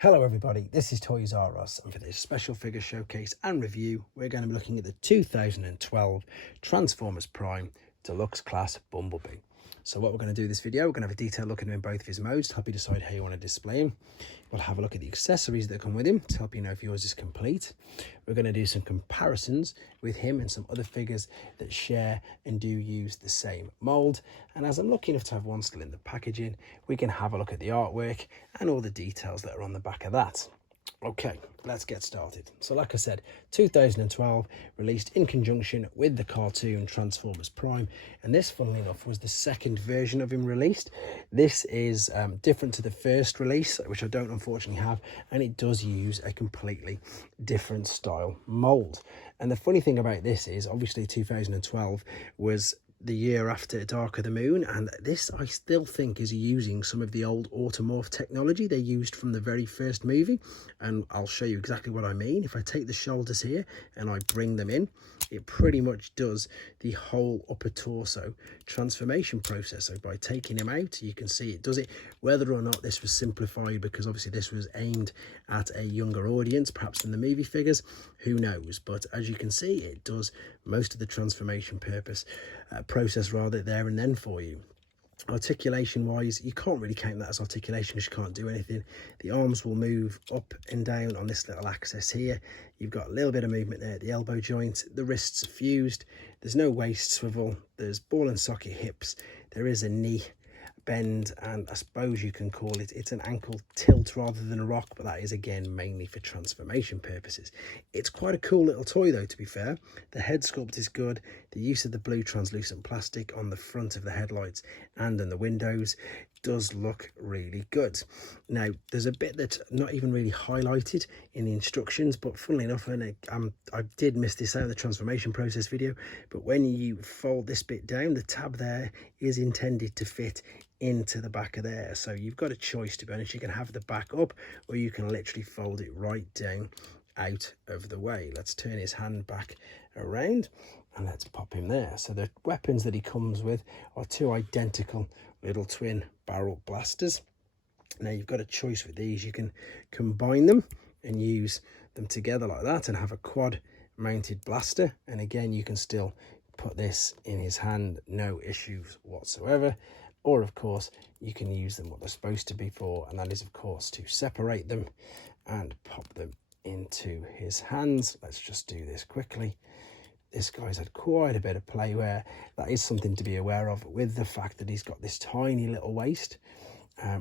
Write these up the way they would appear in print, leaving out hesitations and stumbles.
Hello everybody, this is Toys R Us, and for this special figure showcase and review we're going to be looking at the 2012 Transformers Prime Deluxe Class Bumblebee. So what we're going to do this video, we're going to have a detailed look at him in both of his modes to help you decide how you want to display him. We'll have a look at the accessories that come with him to help you know if yours is complete. We're going to do some comparisons with him and some other figures that share and do use the same mould. And as I'm lucky enough to have one still in the packaging, we can have a look at the artwork and all the details that are on the back of that. Okay, let's get started. So like I said, 2012, released in conjunction with the cartoon Transformers Prime, and this, funnily enough, was the second version of him released. This is different to the first release, which I don't unfortunately have, and it does use a completely different style mould. And the funny thing about this is, obviously 2012 was the year after Dark of the Moon, and this I still think is using some of the old automorph technology they used from the very first movie, and I'll show you exactly what I mean. If I take the shoulders here and I bring them in, it pretty much does the whole upper torso transformation process. So by taking him out, you can see it does it. Whether or not this was simplified because obviously this was aimed at a younger audience perhaps than the movie figures, who knows, but as you can see, it does most of the transformation process rather there and then for you. Articulation wise, you can't really count that as articulation because you can't do anything. The arms will move up and down on this little axis here. You've got a little bit of movement there at the elbow joint. The wrists are fused. There's no waist swivel. There's ball and socket hips. There is a knee bend, and I suppose you can call it's an ankle tilt rather than a rock, but that is again mainly for transformation purposes. It's quite a cool little toy though, to be fair. The head sculpt is good. The use of the blue translucent plastic on the front of the headlights and in the windows does look really good. Now there's a bit that's not even really highlighted in the instructions, but funnily enough, and I did miss this out of the transformation process video, but when you fold this bit down, the tab there is intended to fit into the back of there. So you've got a choice, to be honest. You can have the back up, or you can literally fold it right down out of the way. Let's turn his hand back around and let's pop him there. So the weapons that he comes with are two identical little twin barrel blasters. Now you've got a choice with these. You can combine them and use them together like that and have a quad mounted blaster, and again you can still put this in his hand, no issues whatsoever. Or of course you can use them what they're supposed to be for, and that is of course to separate them and pop them into his hands. Let's just do this quickly. This guy's had quite a bit of play where that is something to be aware of, with the fact that he's got this tiny little waist.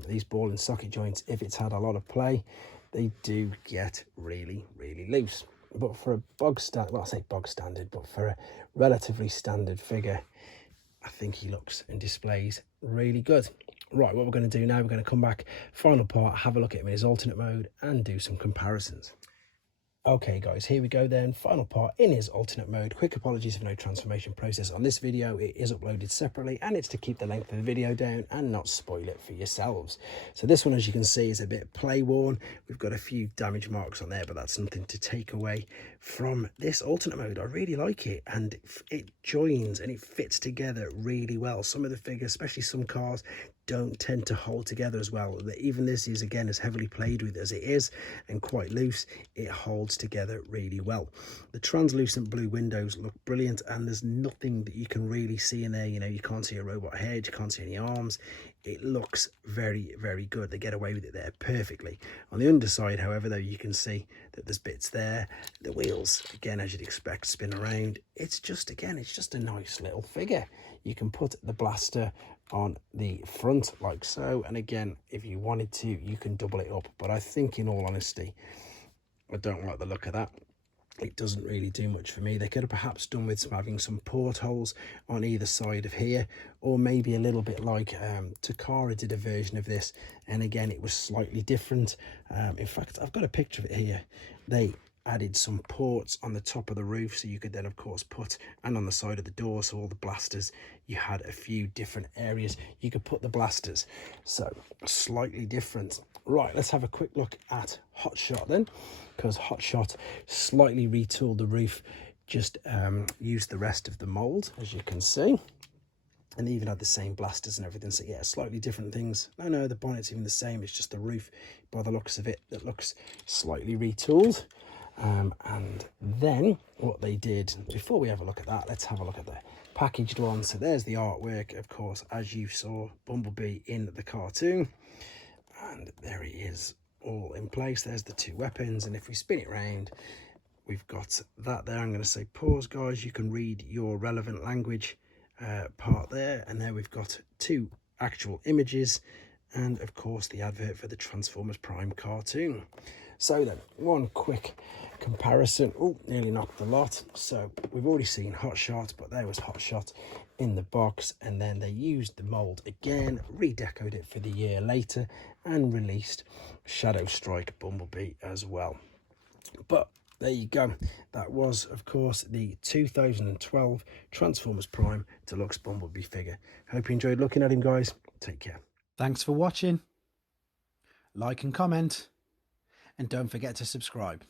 These ball and socket joints, if it's had a lot of play, they do get really loose. But for a bog standard, well, I say bog standard, but for a relatively standard figure, I think he looks and displays really good. Right, what we're going to do now, we're going to come back, final part, have a look at him in his alternate mode and do some comparisons. Okay guys, here we go then, final part in his alternate mode. Quick apologies for no transformation process on this video. It is uploaded separately, and it's to keep the length of the video down and not spoil it for yourselves. So this one, as you can see, is a bit play worn. We've got a few damage marks on there, but that's nothing to take away from this alternate mode. I really like it, and it joins and it fits together really well. Some of the figures, especially some cars, don't tend to hold together as well. Even this is, again, as heavily played with as it is and quite loose, it holds together really well. The translucent blue windows look brilliant, and there's nothing that you can really see in there. You know, you can't see a robot head, you can't see any arms. It looks very good. They get away with it there perfectly. On the underside, however, though, you can see that there's bits there. The wheels, again, as you'd expect, spin around. It's just, again, it's just a nice little figure. You can put the blaster on the front like so, and again, if you wanted to, you can double it up, but I think, in all honesty, I don't like the look of that. It doesn't really do much for me. They could have perhaps done with having some portholes on either side of here, or maybe a little bit like Takara did a version of this, and again it was slightly different. In fact, I've got a picture of it here. They added some ports on the top of the roof, so you could then of course put, and on the side of the door, so all the blasters, you had a few different areas you could put the blasters, so slightly different. Right, let's have a quick look at Hotshot then, because Hotshot slightly retooled the roof, just used the rest of the mold, as you can see. And they even had the same blasters and everything. So yeah, slightly different things. No, the bonnet's even the same. It's just the roof, by the looks of it, that looks slightly retooled. And then what they did, before we have a look at that, let's have a look at the packaged one. So there's the artwork, of course, as you saw Bumblebee in the cartoon. And there he is, all in place. There's the two weapons. And if we spin it around, we've got that there. I'm going to say pause, guys. You can read your relevant language part there. And there we've got two actual images. And, of course, the advert for the Transformers Prime cartoon. So then, one quick comparison. Oh, nearly knocked the lot. So we've already seen Hotshot, but there was Hotshot in the box, and then they used the mould again, redecoed it for the year later, and released Shadow Strike Bumblebee as well. But there you go. That was, of course, the 2012 Transformers Prime Deluxe Bumblebee figure. Hope you enjoyed looking at him, guys. Take care. Thanks for watching. Like and comment. And don't forget to subscribe.